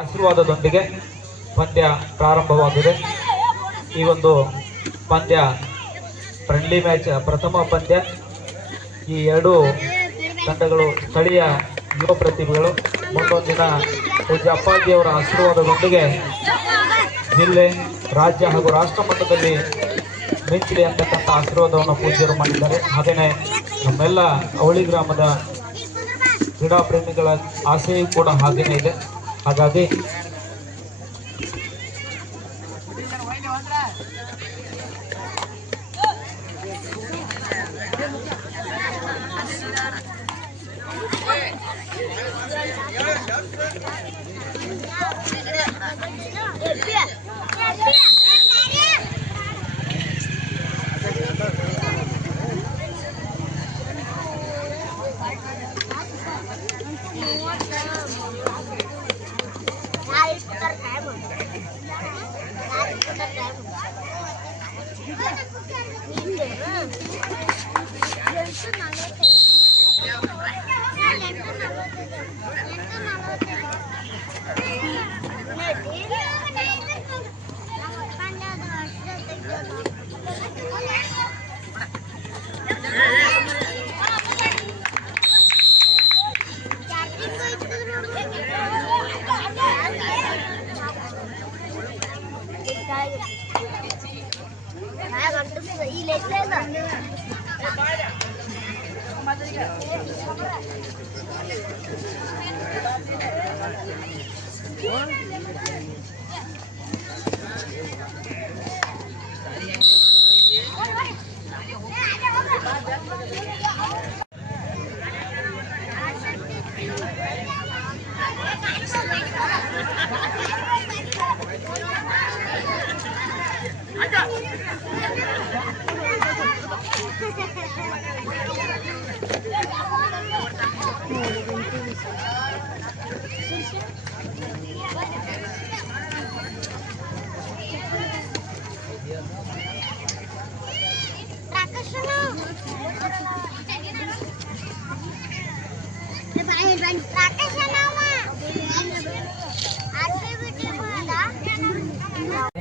ಆಶೀರ್ವಾದದೊಂದಿಗೆ ಪಂದ್ಯ ಪ್ರಾರಂಭವಾಗಿದೆ. ಈ ಒಂದು ಪಂದ್ಯ ಫ್ರೆಂಡ್ಲಿ ಮ್ಯಾಚ್, ಪ್ರಥಮ ಪಂದ್ಯ. ಈ ಎರಡು ತಂಡಗಳು ಸ್ಥಳೀಯ ಯುವ ಪ್ರತಿಭೆಗಳು. ಮುಂದೊಂದಿನ ಪೂಜ್ಯ ಅಪ್ಪಾಜಿಯವರ ಆಶೀರ್ವಾದದೊಂದಿಗೆ ಜಿಲ್ಲೆ, ರಾಜ್ಯ ಹಾಗೂ ರಾಷ್ಟ್ರ ಮಟ್ಟದಲ್ಲಿ ಮಿಂಚಲಿ ಅಂತಕ್ಕಂಥ ಆಶೀರ್ವಾದವನ್ನು ಪೂಜ್ಯರು ಮಾಡಿದ್ದಾರೆ. ಹಾಗೆಯೇ ನಮ್ಮೆಲ್ಲ ಅವಳಿ ಗ್ರಾಮದ ಕ್ರೀಡಾ ಪ್ರೇಮಿಗಳ ಆಸೆಯೂ ಕೂಡ ಹಾಗೇನೇ ಇದೆ. ಹಾಗಾಗಿ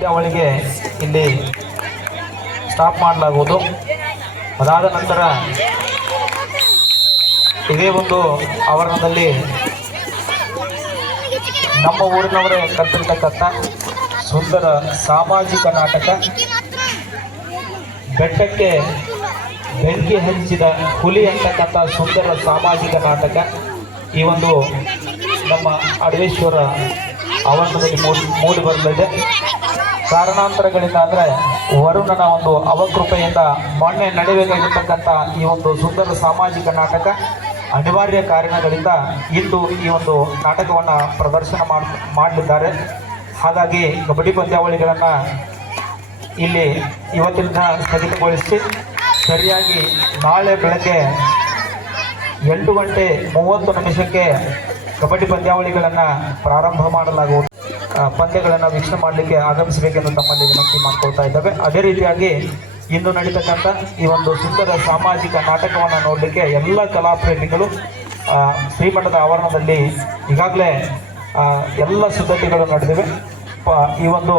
ಅವಳಿಗೆ ಇಲ್ಲಿ ಸ್ಟಾಪ್ ಮಾಡಲಾಗುವುದು. ಅದಾದ ನಂತರ ಇದೇ ಒಂದು ಆವರಣದಲ್ಲಿ ನಮ್ಮ ಊರಿನವರೇ ಕಟ್ಟಿರ್ತಕ್ಕಂಥ ಸುಂದರ ಸಾಮಾಜಿಕ ನಾಟಕ ಬೆಟ್ಟಕ್ಕೆ ಬೆಂಕಿ ಹಂಚಿದ ಹುಲಿ ಅಂತಕ್ಕಂಥ ಸುಂದರ ಸಾಮಾಜಿಕ ನಾಟಕ ಈ ಒಂದು ನಮ್ಮ ಅಡವೇಶ್ವರ ಆವರಣದಲ್ಲಿ ಮೂಡಿ ಬರಲಿದೆ. ಕಾರಣಾಂತರಗಳಿಂದ ಅಂದರೆ ವರುಣನ ಒಂದು ಅವಕೃಪೆಯಿಂದ ಮೊನ್ನೆ ನಡೆಯಬೇಕಾಗಿರ್ತಕ್ಕಂಥ ಈ ಒಂದು ಸುಂದರ ಸಾಮಾಜಿಕ ನಾಟಕ ಅನಿವಾರ್ಯ ಕಾರಣಗಳಿಂದ ಇಂದು ಈ ಒಂದು ನಾಟಕವನ್ನು ಪ್ರದರ್ಶನ ಮಾಡಲಿದ್ದಾರೆ. ಹಾಗಾಗಿ ಕಬಡ್ಡಿ ಪಂದ್ಯಾವಳಿಗಳನ್ನು ಇಲ್ಲಿ ಇವತ್ತಿನ ಸ್ಥಗಿತಗೊಳಿಸಿ ಸರಿಯಾಗಿ ನಾಳೆ ಬೆಳಗ್ಗೆ 8:30 ಕಬಡ್ಡಿ ಪಂದ್ಯಾವಳಿಗಳನ್ನು ಪ್ರಾರಂಭ ಮಾಡಲಾಗುವುದು. ಪಂದ್ಯಗಳನ್ನು ವೀಕ್ಷಣೆ ಮಾಡಲಿಕ್ಕೆ ಆಗಮಿಸಬೇಕೆಂದು ತಮ್ಮಲ್ಲಿ ವಿನಂತಿ ಮಾಡಿಕೊಳ್ತಾ ಇದ್ದೇವೆ. ಅದೇ ರೀತಿಯಾಗಿ ಇಂದು ನಡೀತಕ್ಕಂಥ ಈ ಒಂದು ಸುಂದರ ಸಾಮಾಜಿಕ ನಾಟಕವನ್ನು ನೋಡಲಿಕ್ಕೆ ಎಲ್ಲ ಕಲಾಪ್ರೇಮಿಗಳು ಶ್ರೀಮಠದ ಆವರಣದಲ್ಲಿ ಈಗಾಗಲೇ ಎಲ್ಲ ಸಿದ್ಧತೆಗಳು ನಡೆದಿವೆ. ಈ ಒಂದು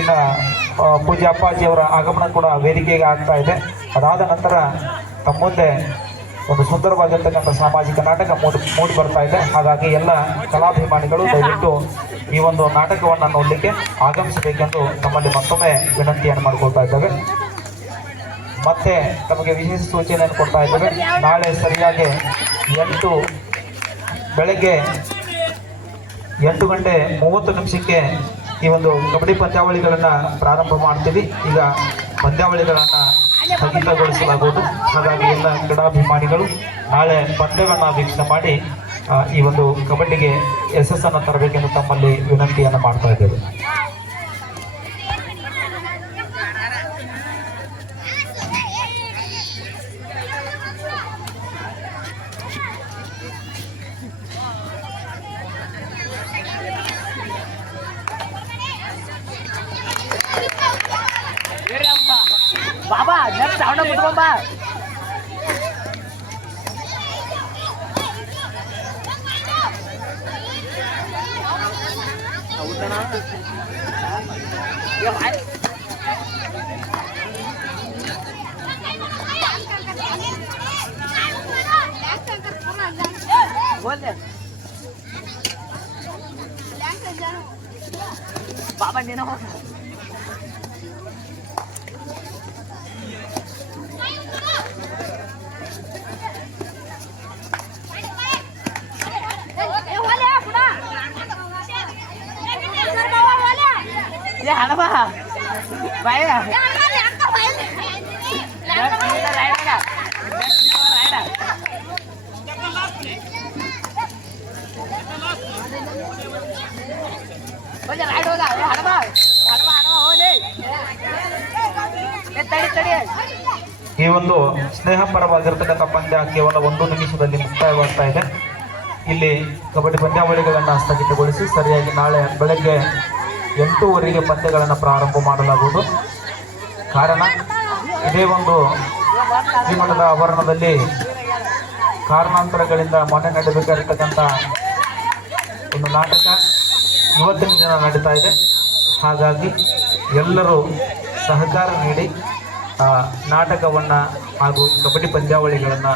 ಇನ್ನು ಪೂಜ್ಯ ಅಪ್ಪಾಜಿಯವರ ಆಗಮನ ಕೂಡ ವೇದಿಕೆಗೆ ಆಗ್ತಾ ಇದೆ. ಅದಾದ ನಂತರ ತಮ್ಮ ಮುಂದೆ ಒಂದು ಸುಂದರವಾಗಿರ್ತಕ್ಕಂಥ ಸಾಮಾಜಿಕ ನಾಟಕ ಮೂಡಿ ಬರ್ತಾ ಇದೆ. ಹಾಗಾಗಿ ಎಲ್ಲ ಕಲಾಭಿಮಾನಿಗಳು ದಯವಿಟ್ಟು ಈ ಒಂದು ನಾಟಕವನ್ನು ನೋಡಲಿಕ್ಕೆ ಆಗಮಿಸಬೇಕೆಂದು ನಮ್ಮಲ್ಲಿ ಮತ್ತೊಮ್ಮೆ ವಿನಂತಿಯನ್ನು ಮಾಡಿಕೊಳ್ತಾ ಇದ್ದೇವೆ. ಮತ್ತೆ ನಮಗೆ ವಿಶೇಷ ಸೂಚನೆಯನ್ನು ಕೊಡ್ತಾ ಇದ್ದೇವೆ. ನಾಳೆ ಸರಿಯಾಗಿ ಬೆಳಗ್ಗೆ 8:30 ಈ ಒಂದು ಕಬಡ್ಡಿ ಪಂದ್ಯಾವಳಿಗಳನ್ನು ಪ್ರಾರಂಭ ಮಾಡ್ತೀವಿ. ಈಗ ಪಂದ್ಯಾವಳಿಗಳನ್ನು ಸ್ಥಗಿತಗೊಳಿಸಲಾಗುವುದು. ಹಾಗಾಗಿ ಎಲ್ಲ ಕ್ರೀಡಾಭಿಮಾನಿಗಳು ನಾಳೆ ಪಂದ್ಯಗಳನ್ನು ವೀಕ್ಷಣೆ ಮಾಡಿ ಈ ಒಂದು ಕಬಡ್ಡಿಗೆ ಯಶಸ್ಸನ್ನು ತರಬೇಕೆಂದು ತಮ್ಮಲ್ಲಿ ವಿನಂತಿಯನ್ನು ಮಾಡ್ತಾ ಇದ್ದೇವೆ. ಬಾಬಾ ನೆಕ್ಸ್ಟ್ ಸೌಂಡ ಮುಟ್ಕೊಂಬ बाबा देना होगा ये हड़वा भाई राइड होगा हड़वा हड़वा हड़वा होली तड़ी तड़ी ಈ ಒಂದು ಸ್ನೇಹಪರವಾಗಿರ್ತಕ್ಕಂಥ ಪಂದ್ಯ ಕೇವಲ 1 ನಿಮಿಷದಲ್ಲಿ ಮುಕ್ತಾಯವಾಗ್ತಾ ಇದೆ. ಇಲ್ಲಿ ಕಬಡ್ಡಿ ಪಂದ್ಯಾವಳಿಗಳನ್ನು ಸ್ಥಗಿತಗೊಳಿಸಿ ಸರಿಯಾಗಿ ನಾಳೆ ಬೆಳಗ್ಗೆ 8:00 ಪಂದ್ಯಗಳನ್ನು ಪ್ರಾರಂಭ ಮಾಡಲಾಗುವುದು. ಕಾರಣ ಇದೇ ಒಂದು ಶ್ರೀಮಠದ ಆವರಣದಲ್ಲಿ ಕಾರಣಾಂತರಗಳಿಂದ ಮೊನ್ನೆ ನಡೆಯಬೇಕಾಗಿರ್ತಕ್ಕಂಥ ಒಂದು ನಾಟಕ ಇವತ್ತಿನ ದಿನ ನಡೀತಾ ಇದೆ. ಹಾಗಾಗಿ ಎಲ್ಲರೂ ಸಹಕಾರ ನೀಡಿ ನಾಟಕವನ್ನು ಹಾಗೂ ಕಬಡ್ಡಿ ಪಂದ್ಯಾವಳಿಗಳನ್ನು